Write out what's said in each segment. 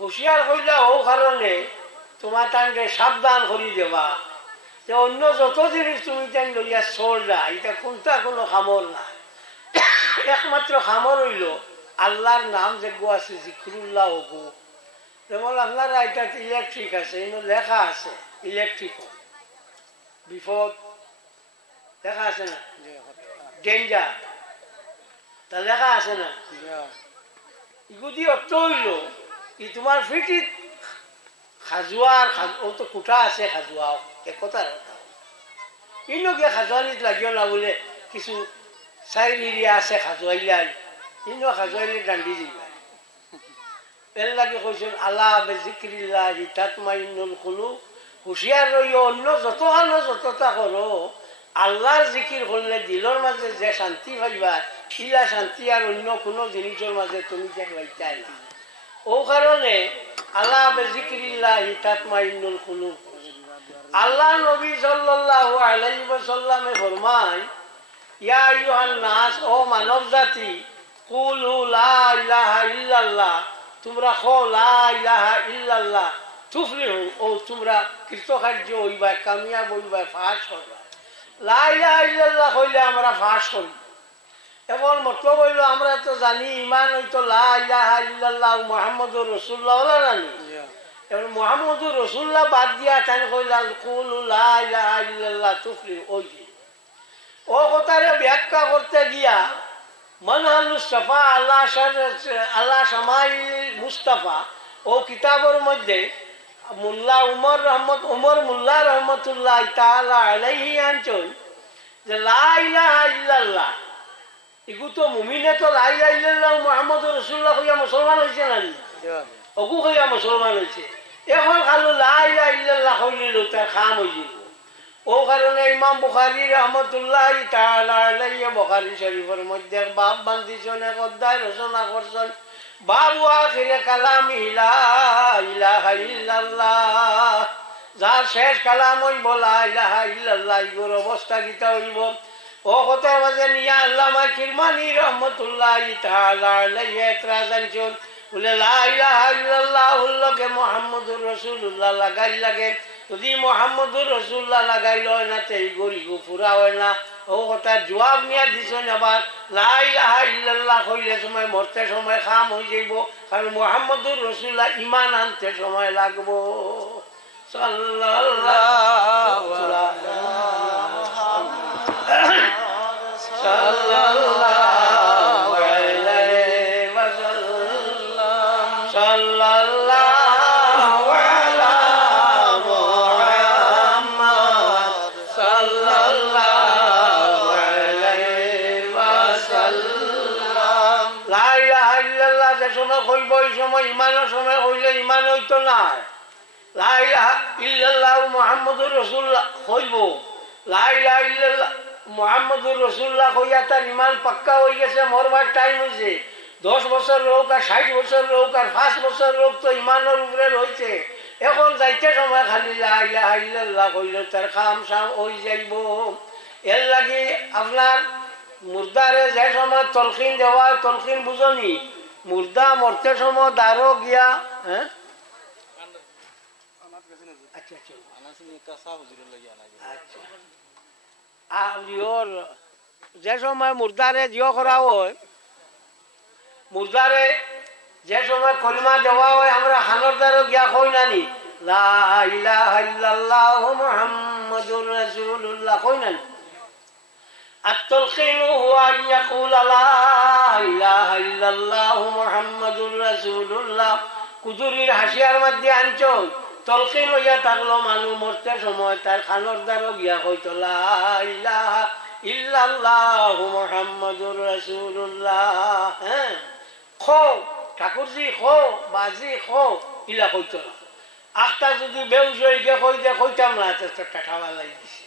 হুঁশিয়ার কইলা ও কারণে তোমার তানকে সাবধান করি দেবা যে অন্য যত জিনিস তুমি তাই লইয়া চলরা এটা কোনটা কোনো খামর না, একমাত্র খামর হইল আল্লাহর নাম যেগু আছে জিক্রুল্লাহ হবু। যেমন আপনারা এটা ইলেকট্রিক আছে, লেখা আছে ইলেকট্রিক বিপদ লেখা আছে না, ডেঞ্জার তা লেখা আছে না, ইগুদি অর্থ হইল ই তোমার ফিটিত খাজুয়ার ও তো কুঠা আছে খাজুয়াও একতার ইনো গিয়ে খাজুয়ানিত লাগিও না বলে কিছু চাইর এরিয়া আছে খাজুয়াইলাই ইনো খাজুয়াইলে ডান্ডি দিবা এর লাগে কৈছেন আল্লাহ বিজিক্রিল্লাহি তাতমাইন্নুল কুলুব, হুঁশিয়ার রইও অন্য যতখানো যতটা করো আল্লাহর জিকির করলে দিলর মাঝে যে শান্তি পাইবা ইলা শান্তি আর অন্য কোনো জিনিসের মাঝে তুমি যে পাইতাই না। ও কারণে আল্লাহ বিজিক্রিল্লাহি তাতমাইন্নুল কুলুব। আল্লাহ নবী সাল্লাল্লাহু আলাইহি ওয়াসাল্লামে ফরমায় ইয়া আইয়ুহান নাস, ও মানব জাতি, কুলু লা ইলাহা ইল্লাল্লাহ, তোমরা খো লা ইলাহা ইল্লাল্লাহ তুফলিহু, ও তোমরা কৃতকার্য হইবা, কামিয়াব হইবা, ফাঁস করবা। লা ইলাহা ইল্লাল্লাহ কইলে আমরা ফাঁস করি। এখন মতলব হইল আমরা তো জানি ইমান হইতো লা ইলাহা ইল্লাল্লাহ মুহাম্মদুর রাসূলুল্লাহ ওলা জানি। এখন মুহাম্মদুর রাসূলুল্লাহ বাদ দিয়া তাই কইলা কুলু লা ইলাহা ইল্লাল্লাহ তুফলিহু। ওই ও কথারে ব্যাখ্যা করতে গিয়া মানহাল মুস্তাফা আল্লাহ সামাইল মুস্তাফা ও কিতাবের মধ্যে মোল্লা উমর মোল্লা রহমতুল্লাহ তাআলা আলাইহি আনছেন যে লা ইলাহা ইল্লাল্লাহ ইগু তো মুমিনে তো লা ইলাহা ইল্লাল্লাহ মুহাম্মদুর রাসূলুল্লাহ কইয়া মুসলমান হইছে না, ওগু কইয়া মুসলমান হইছে। এখন খালু লা ইলাহা ইল্লাল্লাহ কইলে তার খাম হই যাব। ও কারণে ইমাম বুখারী রহমতুল্লাহ তাআলা আলাইহি বুখারী শরীফের মধ্যে বাব বান্ধিছেন, এক অধ্যায় রচনা করছেন, বাবু আখিরে কালামি লা ইলাহা ইল্লাল্লাহ, যার শেষ কালাম হইব লা ইলাহা ইল্লাল্লাহ, ইগোর অবস্থা কিতা হইব। ও কথার মাঝে নিয়া আল্লামা কিরমানি রহমতুল্লাহ তাআলা আলাইহি এতরাজ আনছেন, বলে লা ইলাহা ইল্লাল্লাহুর লগে মুহাম্মদুর রাসূলুল্লাহ লাগাই লাগে, যদি মুহাম্মদুর রাসূলুল্লাহ লাগাইল হয় না তে গরিগু পুরা হয় না। ও কথা জবাব নিয়ে দিছেন আবার লা ইলাহা ইল্লাল্লাহ কইলে সময় মরতে সময় খাম হয়ে যাইব, কারণ মুহাম্মদুর রাসূলুল্লাহ ঈমান আনতে সময় লাগবো। সাল্লাল্লাহু সাল্লাল্লাহু আলাইহি ওয়াসাল্লাম, সাল্লাল্লাহু আলা মুহাম্মদ, সাল্লাল্লাহু আলাইহি ওয়াসাল্লাম। লা ইলাহা ইল্লাল্লাহ যে সময় কইব ওই সময় ঈমানের সময় হইলে ঈমান হইতো না। লা ইলাহা ইল্লাল্লাহ মুহাম্মদুর রাসূলুল্লাহ কইব, লা ইলাহা ইল্লাল্লাহ মুহাম্মদুর রাসূলুল্লাহ কইয়া তার ঈমান পাক্কা হয়ে গেছে, মরবার টাইম হয়েছে, 10 বছর হোক আর 60 বছর হোক আর 5 বছর হোক, তো ঈমানের উপরে রয়েছে। এখন যাইতে সময় খালি লা ইলাহা ইল্লাল্লাহ কইলে তার কাম সাম হয়ে যাইব। এর লাগে আপনার মুর্দারে যে সময় তলখিন দেওয়া, তলখিন বুঝনি, মুর্দা মরতে সময় দারো গিয়া, হ্যাঁ আচ্ছা আচ্ছা যে সময় মুর্দারে জিও করা হয়, মুর্দারে যে সময় কলিমা দেওয়া হয়, আমরা খানোর দ্বারা গিয়া কই নানি লা ইলাহা ইল্লাল্লাহু মুহাম্মাদুর রাসূলুল্লাহ কই নানি। আত-তালকিনু হুয়া আন ইয়াকুলা লা ইলাহা ইল্লাল্লাহু মুহাম্মাদুর রাসূলুল্লাহ। কুদুরির হাসিয়ার মধ্যে আনছন তলকিন হইয়া থাকলো, মানুষ মরতে সময় তার খানোর দ্বারা গিয়া কইতো লা ইলাহা ইল্লাল্লাহু মুহাম্মাদুর রাসূলুল্লাহ। হ্যাঁ খো ঠাকুরজি খো বাজি খো ইলা কইতো না। আখটা যদি বেউস হয়ে গিয়ে কইতে কইতাম না, টাকা ফালাই দিছে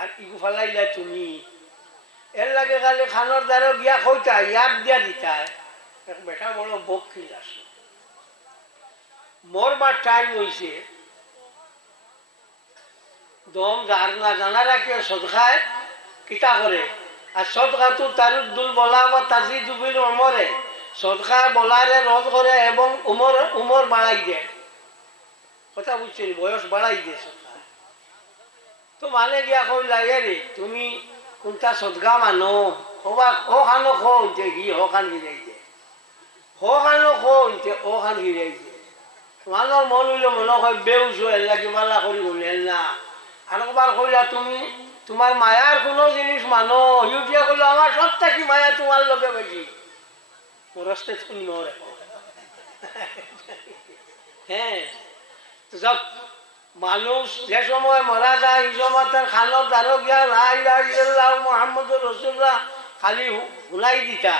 আর ইগু ফালাইলা তুমি। এর লাগে খালি খানোর দ্বারা গিয়া কইতা ইয়াদ দিয়া দিতা, বেটা বড় বকিল আসে। মরবার টাইম হয়েছে, দম দার না জানা রাখে সদকায় কিতা করে, আর সদকা তো তারুদ্দুল বলা বা তাজি দুবিল অমরে, সদকা বলারে রদ করে এবং উমর বাড়াই দেয়, কথা বুঝছেন, বয়স বাড়াই দেয় সদকা। তো মানে গিয়া কই লাগে রে তুমি কোনটা সদকা মানো, ও খানো খোঁজে কি হ খান গিরাই দে, হ খানো খোঁজে ও খান গিরাই দে। তোমার মন হইলে মনে হয় বেউস হয়ে লাগি মালা করি বলেন না। আর একবার কইলা তুমি তোমার মায়ার কোনো জিনিস মানো, ইউটিয়া করলো আমার সব থাকি মায়া তোমার লোকে বেশি, রস্তে তুমি মরে। হ্যাঁ, সব মানুষ যে সময় মারা যায় এই সময় তার খানত দারো গিয়া লা ইলাহা ইল্লাল্লাহ মুহাম্মাদুর রাসূলুল্লাহ খালি শুনাই দিতা,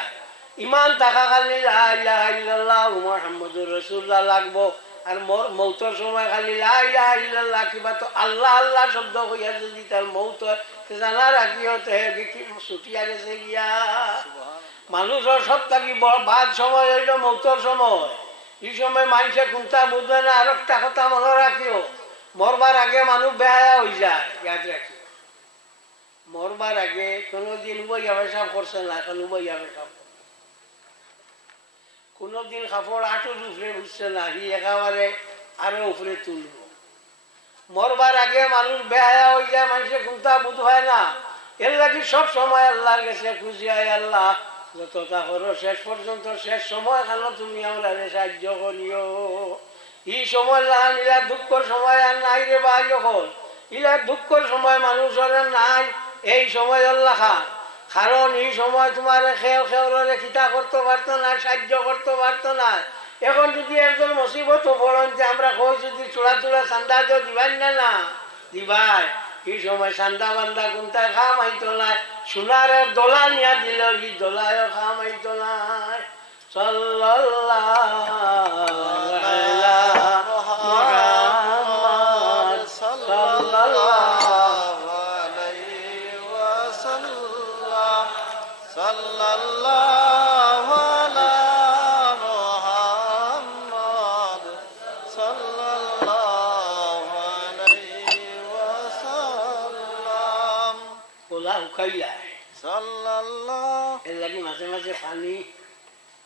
ইমান থাকা খালি লা ইলাহা ইল্লাল্লাহ মুহাম্মাদুর রাসূলুল্লাহ লাগবো। আর মৌতর সময় খালি লা ইলাহা ইল্লাল্লাহ কিবা তো আল্লাহ আল্লাহ শব্দ কইয়া যদি তার মৌত হয় জানা রাখি হতে ছুটিয়া গেছে গিয়া। মানুষের সব থাকি বাদ সময় হইল মৌতর সময়, এই সময় মানুষে কোনটা বুঝবে না। আর একটা কথা মনে রাখিও, মরবার আগে মানুষ বেহায়া হয়ে যায়, ইয়াদ রাখি। মরবার আগে কোনোদিন বইয়া পেশাব করছে না, কোনো বইয়া পেশাব, কোনোদিন কাপড় আটুর উপরে উঠছে না, হি একেবারে আরো উপরে তুলব। মরবার আগে মানুষ বেহায়া হয়ে যায়, মানুষের কোনটা বুধ হয় না। এর লাগি সব সময় আল্লাহর কাছে খুশি হয়, আল্লাহ যতটা করো শেষ পর্যন্ত শেষ সময় কেন তুমি আমরা সাহায্য করিও। এই সময় ইলার দুঃখর সময় আর নাই রে বা, যখন ইলার দুঃখর সময় মানুষের নাই, এই সময় আল্লাহ খান। কারণ এই সময় তোমার খেউরে খিতা করতে পারতো না, সাহায্য করতে পারতো না। এখন যদি একজন মুসিবত পড়েন যে আমরা কই যদি চূড়া চূড়া চান্দা তো দিবাই না দিবাই, এই সময় চান্দা বান্দা কোনটা খামাইতো না, সোনার দোলা নিয়া দিল এই দোলায় খামাইতো না। মাঝে মাঝে পানি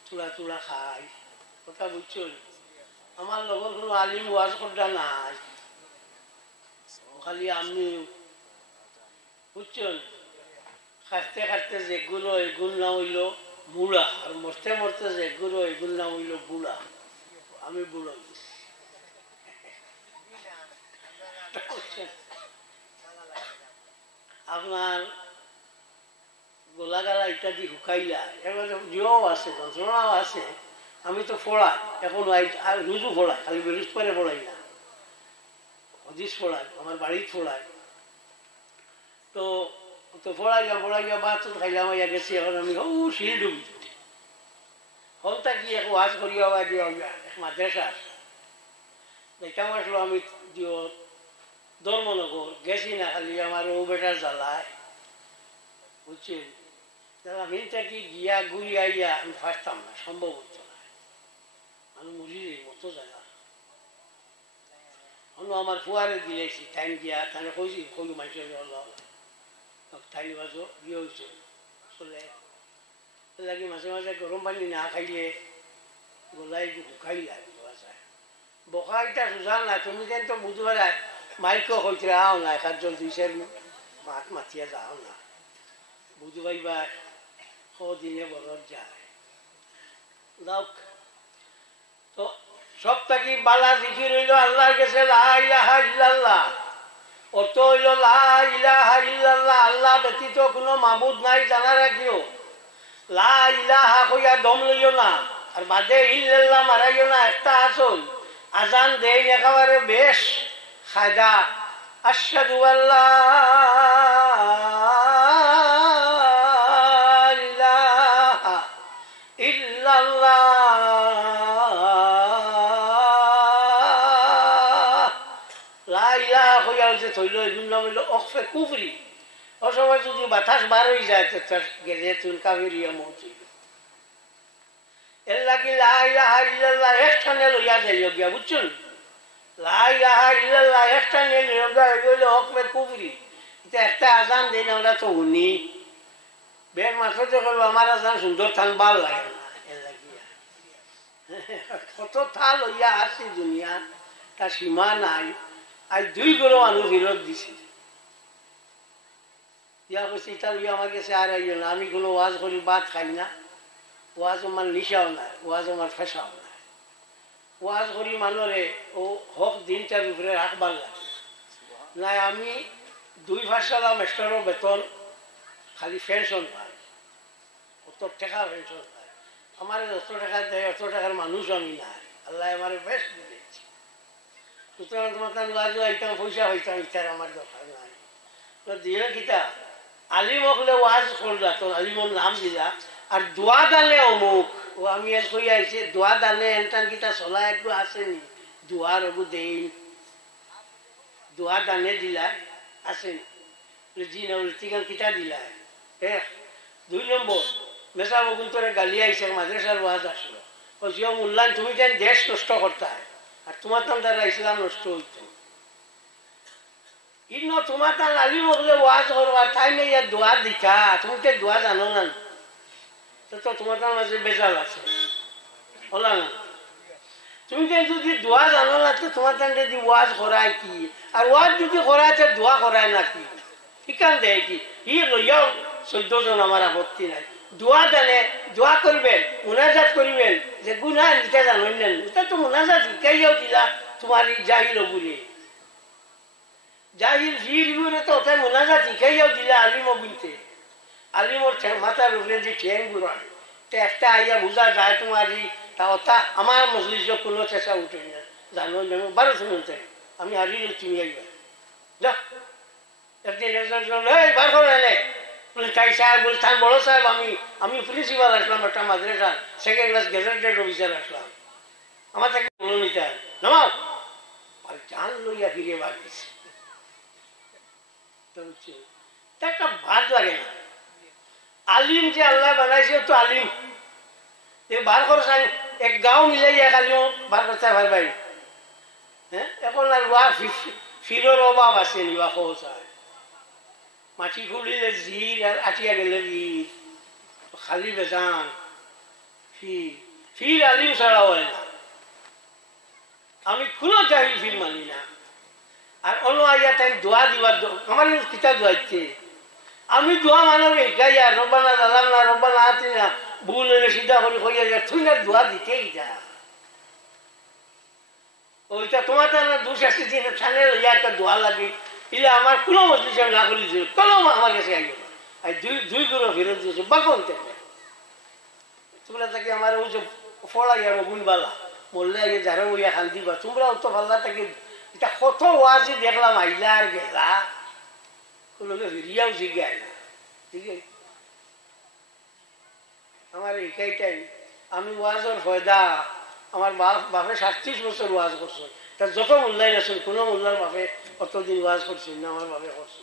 চূড়া চূড়া খাই, কথা বুঝছো। আমার লগর কোনো আলিম ওয়াজ করতে নাই, খালি আমি বুঝছো। খাটতে খাটতে যেগুলো এগুলো না হইল বুড়া, আর মরতে মরতে যেগুলো এগুলো না হইল বুড়া, আমি বুড়া। আপনার গোলা গালা ইত্যাদি শুকাইলা, এবার জিও আছে, যন্ত্রণাও আছে। আমি তো ফোড়াই এখন, রুজু ফোড়াই, খালি বৃহস্পতিবারে ফোড়াই না, হদিস ফোড়াই, আমার বাড়ির ফোড়াই। তো ফোড়াইয়া বাত খাইলাম, ইয়া গেছি। এখন আমি শিল ডুবি হলটা কি এক ওয়াজ করিয়া দিয়া মাদ্রাসা দেখতাম আসলো। আমি ধর্মনগর গেছি না, খালি আমার ও বেটার জ্বালায়, বুঝছেন। আমি কি গিয়া ঘুরি আইয়া আমি ফাঁসতাম না, সম্ভব হতো না, আমি মুড়ি মতো জায়গা। আমার ফুয়ারে দিয়েছি টাইম গিয়া, তাহলে কইছি কইলু মানুষের টাইম বাজো বিয়ে হয়েছে চলে লাগি। মাঝে মাঝে গরম পানি না খাইলে গলাই শুকাই যায়, বোঝা যায়। বকাইটা সোজা না, তুমি যেন তো বুঝবা যায় মাইকো হইতে আও না, একজন দুইশের মাত মাতিয়া যাও না, বুঝবাইবা দিনে বরফ যায়। তো সব থাকি বালা জিকির হইল আল্লাহর কাছে লা ইলাহা ইল্লাল্লাহ, অর্থ হইল লা ইলাহা ইল্লাল্লাহ, আল্লাহ ব্যতীত কোনো মাবুদ নাই জানা রাখিও। লা ইলাহা কইয়া দম লইও না, আর বাদে ইল্লাল্লাহ মারাইও না। একটা আসল আজান দেই একেবারে বেশ খায়দা, আশহাদু আল্লাহ থইল এগুলো নাম হইল অফে কুফরি। অসময় যদি বাতাস বার হয়ে যায় তো তার গেলে তুল কাবেরিয়া মৌচিল। এর লাগি লা ইলাহা ইল্লাল্লাহ একখানে লইয়া যাইও গিয়া, বুঝছেন। লা ইলাহা ইল্লাল্লাহ একখানে লইয়া হইল অফে কুফরি। এটা একটা আজান দেন আমরা তো শুনি, বের মাত্র তো করবো আমার আজান সুন্দর থান ভাল লাগে না, এর লাগিয়া কত থাল হইয়া আসছি দুনিয়া তার সীমা নাই। আজ 2 গরো মানুষ ফেরত দিছি, ইয়া করছি ইটা লইয়া আমার কাছে আর আইও না। আমি কোনো ওয়াজ করি ভাত খাই না, ওয়াজ আমার নিশাও নাই, ওয়াজ আমার ফেসাও নাই। ওয়াজ করি মানুষরে ও হক দিনটার উপরে রাখবার লাগে নাই। আমি 2 ভাষালা মাস্টারও বেতন খালি পেনশন পাই, অত টাকা পেনশন পাই। আমার যত টাকা দেয় অত টাকার মানুষ আমি নাই, আল্লাহ আমার বেশ দিয়েছে। সুতরাং তোমার ওয়াজ আইতাম পয়সা হইতাম, ইটার আমার দরকার নাই। দিয়ে কিতা আলিম হলে ওয়াজ করলা তো আলিমর নাম দিলা, আর দোয়া দালে অমুক ও আমি কই আইছি দোয়া দালে এনটান কিতা চলা একটু আসেনি, দোয়ার অবু দেই দোয়া দানে দিলা আসেনি, জি না উল্টিকাল কিতা দিলা। 2 নম্বর মেসা বকুন্তরে গালি আইসে, মাদ্রাসার ওয়াজ আসলো, জিও মূল্যায়ন তুমি যেন দেশ নষ্ট করতে হয়, আর তোমার তার দ্বারা ইসলাম নষ্ট হইত। ইনো তোমার তার আলিম হলে ওয়াজ করবার তাই নেই, দোয়া দিতা তুমি তো দোয়া জানো না, তো তোমার তার মাঝে বেজাল আছে ওলা না। তুমি যদি দোয়া জানো না তো তোমার তার যদি ওয়াজ করায় কি, আর ওয়াজ যদি করায় তো দোয়া করায় না কি, ঠিকান দেয় কি ই লইয়াও 14 জন আমার আপত্তি নাই। দোয়া জানে দোয়া করবেন, মুনাজাত করিবেন, যে গুনাহ এটা জানেন না, এটা তো মুনাজাত শিখাইয়াও দিলা তোমার জাহিল বলে, জাহিল ফিরে তো ওটা মুনাজাত শিখাইয়াও দিলা আলিম বলতে। আলিমর মাথার উপরে যে ঠ্যাং গুড়ান তো একটা আইয়া বোঝা যায় তোমার তা ওটা আমার মজলিস কোনো চেষ্টা উঠে না, জানো জানো 12 শুনতে আমি হারিয়ে তুমি আইবা যা। একদিন একজন বার করে এলে বলে তাই সাহেব বলে তাই বড় সাহেব আমি প্রিন্সিপাল আসলাম একটা মাদ্রাসা, 2nd ক্লাস গেজেটেড অফিসার আসলাম, আমার তাকে বলে নিতে নামাও আর জান লইয়া ফিরে বার দিছে। একটা ভাত লাগে না, আলিম যে আল্লাহ বানাইছে তো আলিম বার করে এক গাঁও মিলাই এক আলিম বার করতে ভাই ভাই। হ্যাঁ এখন আর ফিরের অভাব আছে নিবা খোঁচায়, মাটি খুলিলে জির আর আটিয়া গেলে ভিড়, খালি বেজান ফির আলিম ছাড়া হয় না। আমি কোনো জাহিল ফির মানি না। আর অন্য আইয়া তাই দোয়া দিবার আমার কিতা দোয়াইছে, আমি দোয়া মানব গাইয়া রব্বানা দালাম না রব্বানা আতি না ভুল হলে সিধা করে হইয়া যায়, তুই না দোয়া দিতেই যা। ওইটা তোমার তো না 2 দিন ছানে লইয়া একটা দোয়া লাগে, ইলে আমার কোনো মজলিস না করি কোনো আমার কাছে আইব না। আর 2 গুণ ফেরত দিয়েছে বাকন থেকে তোমরা তাকে আমার ওই যে ফড়াইয়া গুণবালা বললে যারা ওইয়া খান দিবা তোমরা তো পাল্লা থেকে। এটা কত ওয়াজি দেখলাম আইলা আর গেলা, কোনো ফিরিয়াও জিজ্ঞায় না। ঠিক আছে আমার এইটাই আমি ওয়াজের ফয়দা, আমার বাপে 37 বছর ওয়াজ করছে, তার যত মূল্যায়ন আছে কোনো মূল্যার বাপে অতদিন ওয়াজ করছেন না, আমার বাপে করছে।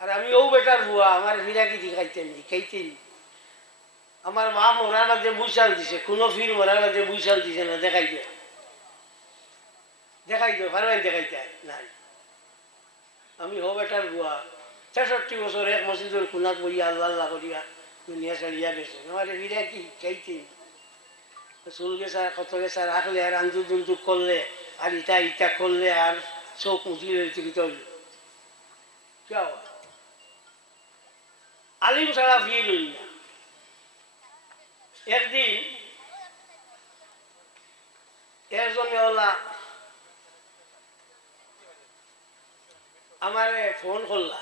আর আমি ও বেটার বুয়া আমার ফিরাকি খাইতেন। আমার মা মরার মাঝে বুঝাল দিছে, কোনো ফির মরার মাঝে বুঝাল দিছে না, দেখাই পারবেন দেখাইতে নাই। আমি হো বেটার বুয়া 66 বছর এক মসজিদের কোনাত বইয়া আল্লাহ আল্লাহ করিয়া দুনিয়া ছাড়িয়া গেছে। আমার ফিরাকি খাইতেন, চুল গেছে কত গেছে রাখলে আর আন্দু দুন্দু করলে আর ইটা করলে আর চোখ মুচিলে আলিম ছাড়া ফির হইল না। একদিন একজনে ওলা আমার ফোন করলা,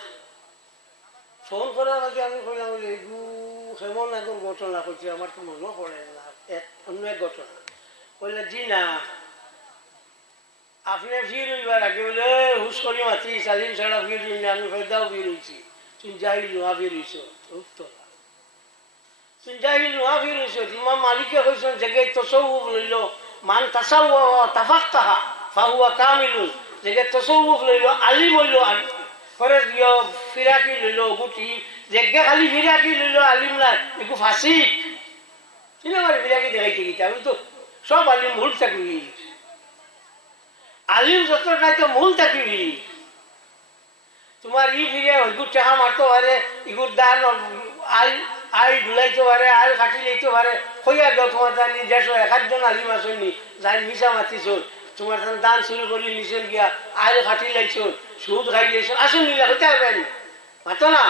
ফোন করার আগে আমি কইলাম কেমন এখন ঘটনা করছি, আমার তো মনে পড়ে না, অন্য এক ঘটনা। বললে জি না আপনি ফির হইবার আগে বলে হুস করি মাতি সালিম ছাড়া ফির হই না, আমি ফেদাও ফির হইছি, তুই যাই নোয়া ফির হইছ উত্তর তুই যাই নোয়া ফির হইছ। ইমাম মালিকে কইছেন জায়গায় তসৌফ লইল মান তাসাউয়া তাফাক্কাহা ফাহুয়া কামিলুন, জায়গায় তসৌফ লইল আলিম হইল আর পরে ফিরাকি লইল গুটি, জায়গা খালি ফিরাকি লইল আলিম না একটু ফাঁসি আমার ফিরাকি দেখাইতে গেছে। আমি তো সব আলিম ভুল থাকবি, আলিম যত নাই তো মূল থাকিবি। তোমার ফিরে ওইগুর টাকা মারতে পারে ইগুর দান আই ডুলাইতে পারে আই কাটি লইতে পারে কইয়া দাও তোমার জানি দেশ 1,000 আলিম আসেনি যাই মিশা মাতিছ তোমার দান শুরু করি নিছেন গিয়া আই কাটি লাইছ সুদ খাই লাইছ আসুন নিলা হইতে পারেন মাতো না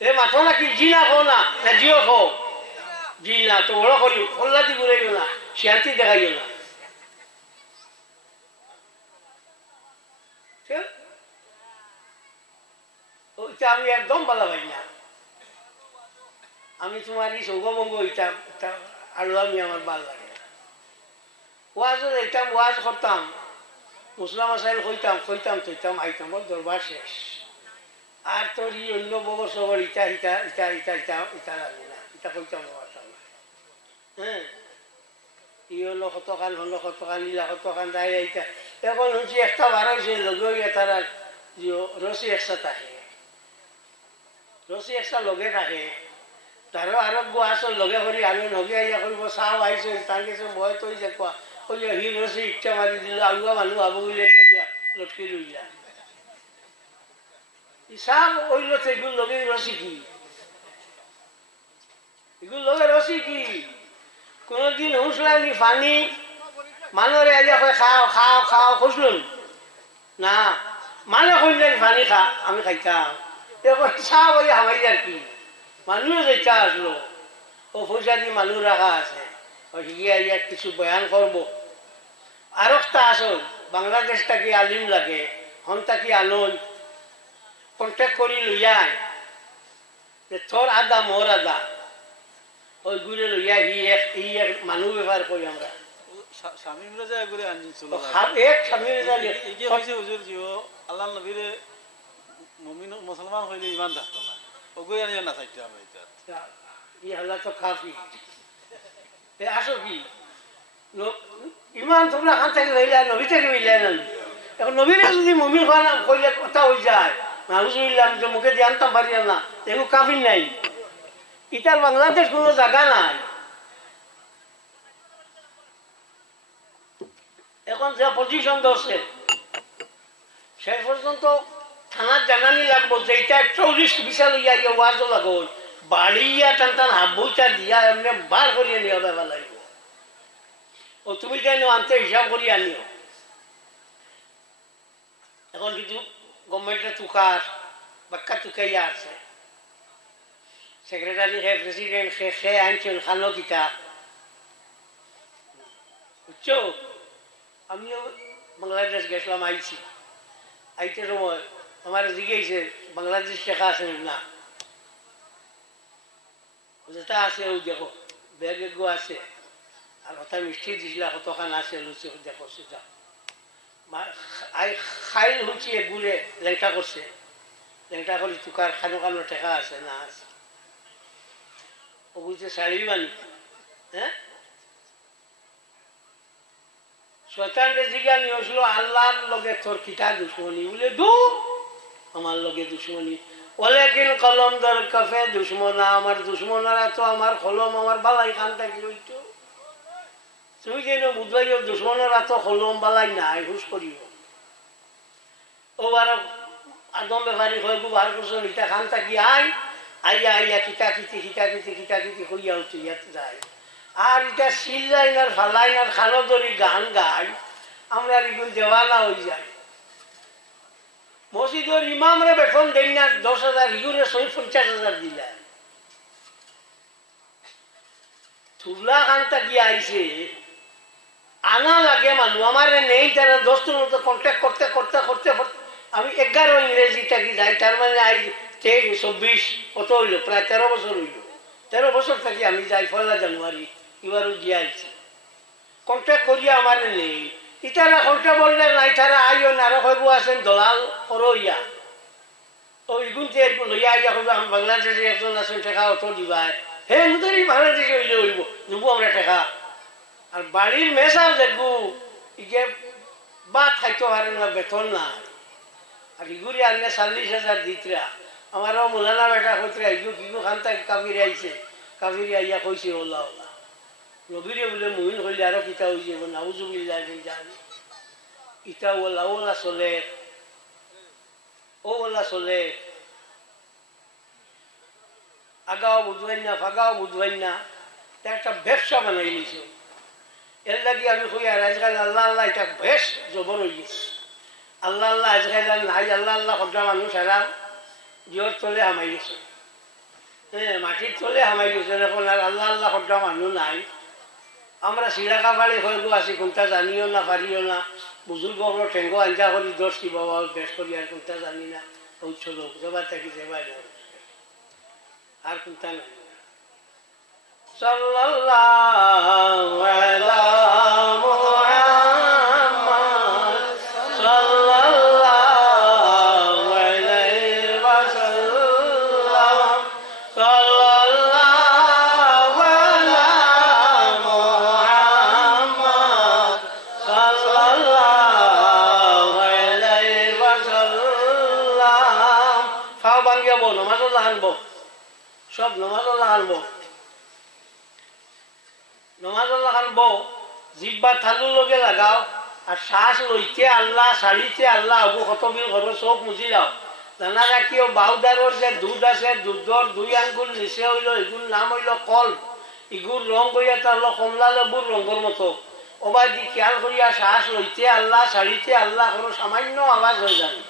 এ মাতো না কি জি না খো না জিও খো জি না তো বড় করি হল্লাতি ঘুরাইও না শান্তি দেখাইও না ওইটা আমি একদম ভালো ভাই না আমি তোমার এই সৌগভঙ্গ হইতাম আর আমি আমার ভাল লাগে ওয়াজও যাইতাম ওয়াজ করতাম মুসলাম আসাইল কইতাম আইতাম দরবার শেষ আর তোর ই অন্য বগর সবর ইটা লাগে না ইটা কইতাম হ্যাঁ ই হলো কতখান নীলা কতখান দায় এইটা এখন হচ্ছে একটা বার হয়েছে লগে তারা রসি একসাথে থাকে রসি একটা লগে থাকে তারও আরো আসো লগে করি আমি নগে আইয়া করব চাও আইছো তার কাছে বয় তৈ যে কোৱা ওই সি রসি ইচ্ছা মারি দিল আগুৱা মানুহ আবু বুলিলে লটকি রইলা চাব ওইল এগুলো লগে রসি কি এগুলো লগে রসি কি কোনদিন হুঁসলানি পানি মানুষের আইয়া কয় খাও খুঁজলুন না মানে কইলেন পানি খা আমি খাইতাম এখন চাহ বলে হামাই আর কি মানুষ যেটা আসলো ও পয়সা দিয়ে মানুষ রাখা আছে হিয়া ইয়া কিছু বয়ান করবো আর একটা আসল বাংলাদেশটা কি আলিম লাগে হনটা কি আনন্দ কন্ট্যাক্ট করি লইয়াই যে তোর আদা মোর আদা ওই ঘুরে লইয়া ই এক মানুষ ব্যবহার করি আমরা আল্লাহ নবীরে মুসলমান হইলে ইমান থাকতো না ওগুই আনিও না চাইতে আমরা এটা তো কাফি আসো কি ইমান তোমরা খান থেকে রইলা নবী থেকে রইলা না এখন নবীরে যদি মমিন খান কইলে কথা হয়ে যায় নাউজুবিল্লাহ যে মুখে দিয়ে আনতাম পারি না এগুলো কাফির নাই ইটার বাংলাদেশ কোনো জায়গা নাই এখন যা পজিশন ধরছে শেষ পর্যন্ত থানার জানানি লাগবো যে এটা চৌরিশ বিশাল ইয়া ওয়াজও লাগো বাড়িয়া টান হাবুইটা দিয়া এমনি বার করিয়ে নিয়ে বেলা লাগব ও তুমি যাই আনতে হিসাব করিয়ে আনিও এখন কিছু গভর্নমেন্টের তুকার বাক্কা তুকাইয়া আছে সেক্রেটারি হে প্রেসিডেন্ট সে আনছেন খানো কিতা বুঝছো আমিও বাংলাদেশ গেছিলাম আইছি আইতে সময় আমার জিজ্ঞেসে বাংলাদেশ শেখা আছে না যেটা আছে ওই দেখো ব্যাগ এগো আছে আর কথা মিষ্টি দিছিলা কতখান আছে লুচি দেখো সেটা খাইল হচ্ছে ঘুরে লেংটা করছে লেংটা করে তুকার খানো খানো টেকা আছে না আছে ও বুঝছে শাড়ি বানি হ্যাঁ শয়তানরে জিজ্ঞা নিয়ে আসলো আল্লাহর লগে তোর কিটা দুশ্মনী বলে আমার লগে দুশ্মনী ওলেকিন কলম দর কফে দুশ্মনা আমার দুশ্মনারা তো আমার কলম আমার বালাই খান থাকি হইতো তুমি যেন বুঝবাইও দুশ্মনারা তো কলম বালাই নাই হুস করিও ও বার আদম ব্যাপারী হয়ে বার করছো ইটা খান থাকি আইয়া কিতা কিতি হইয়া হচ্ছে ইয়াতে যায় আর এটা সিল্লাইন আর ফালাইন আর খালো ধরি গান গাই আমরা এগুলো দেওয়ালা হয়ে যায় মসজিদের ইমামরে বেতন দেন না 10,000 ইগুরে 50,000 দিলা তুলা খানটা কি আইছে আনা লাগে মানুষ আমার নেই তারা 10 মতো কন্ট্যাক্ট করতে আমি 11 ইংরেজিটা কি যাই তার মানে আই 23 কত হইল প্রায় 13 বছর হইল 13 বছর থাকি আমি যাই 1 জানুয়ারি এবারও গিয়ে আইছি কন্ট্যাক্ট করিয়া আমার নেই ইতারা কন্ট্যাক্ট বললে নাই তারা আইও নারক হইব আছেন দলাল করইয়া ও ইগুন যে লইয়া আইয়া হইব আমি বাংলাদেশে একজন আছেন টাকা অত দিবাই হে মুদেরই বাংলাদেশে হইলে হইব দেবো আমরা টাকা আর বাড়ির মেসাও দেখবো ইকে বাদ খাইতে পারে না বেতন না আর ইগুরি আনলে 40,000 দিতরা আমারও মোলানা বেটা কইতরা ইগু কিগু খান্তা কাবির আইছে কাবির আইয়া কইছে ওলা নবীরে বলে মুহিন হইলে আরো কিতা হয়ে যাব নাউজুবিল্লাহ জানি ইটা ওলা চলে ওলা চলে আগাও বুঝবেন না ফাগাও বুঝবেন না, একটা ব্যবসা বানাই নিছ। এর লাগে আমি কই আর আজকাল আল্লাহ আল্লাহ এটা বেশ জবর হয়ে গেছে। আল্লাহ আল্লাহ আজকাল আর নাই, আল্লাহ আল্লাহ সবটা মানুষ এরা জিওর তলে হামাই গেছে, হ্যাঁ মাটির তলে হামাই গেছে। এখন আর আল্লাহ আল্লাহ সবটা মানুষ নাই। আমরা সিরাকা বাড়ি হয়ে আছি, কোনটা জানিও না পারিও না। বুজুর্গ ঠেঙ্গ আঞ্জা করি দোষ কি বাবা বেশ করি, আর কোনটা জানি না। ঔষধ জবা থাকি যেবা আর কোনটা নাই। সাল্লাল্লাহু আলা মুহাম্মাদ সাল্লাল্লাহু আলাইহি ওয়াসাল্লাম সাল্লাল্লাহু আলা মুহাম্মাদ সাল্লাল্লাহু আলাইহি ওয়াসাল্লাম। ফাও বাঙ্গিয়া বো নমাজ আনবো, সব নমাজ আনবো, নমাজ আনবো। জিব্বা থালুর লগে লাগাও আর শ্বাস লইতে আল্লাহ শাড়িতে আল্লাহ হবু খতবিল ঘর চোখ মুছি যাও। জানা রাখিও বাউদারর যে দুধ আছে, দুধর 2 আঙ্গুল নিচে হইল, এগুর নাম হইল কল। ইগুর রং করিয়া তার কমলা লেবুর রঙের মতো। ওবাই দি খেয়াল করিয়া শ্বাস লইতে আল্লাহ শাড়িতে আল্লাহ কোনো সামান্য আওয়াজ হয়ে যাবে।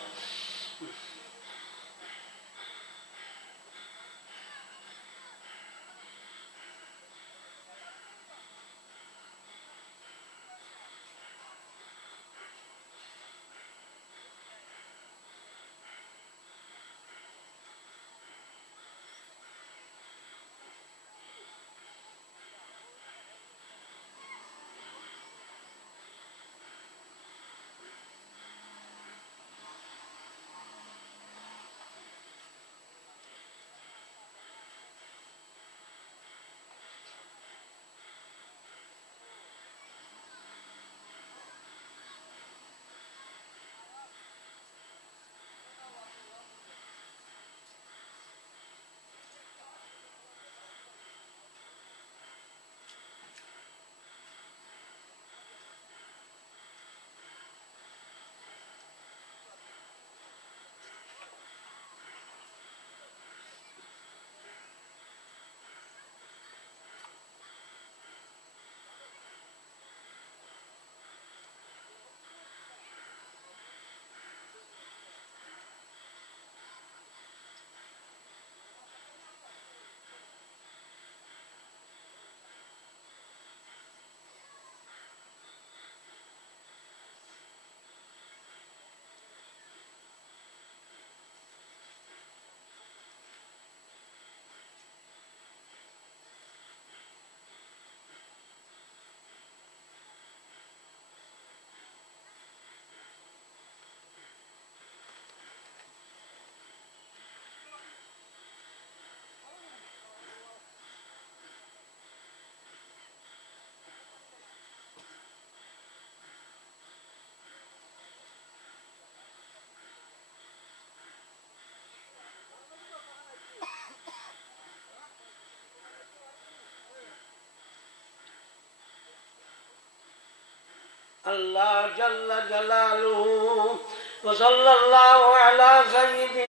আল্লাহ জাল্লা জালালুহু ওয়া সাল্লাল্লাহু আলা সাইয়্যিদিনা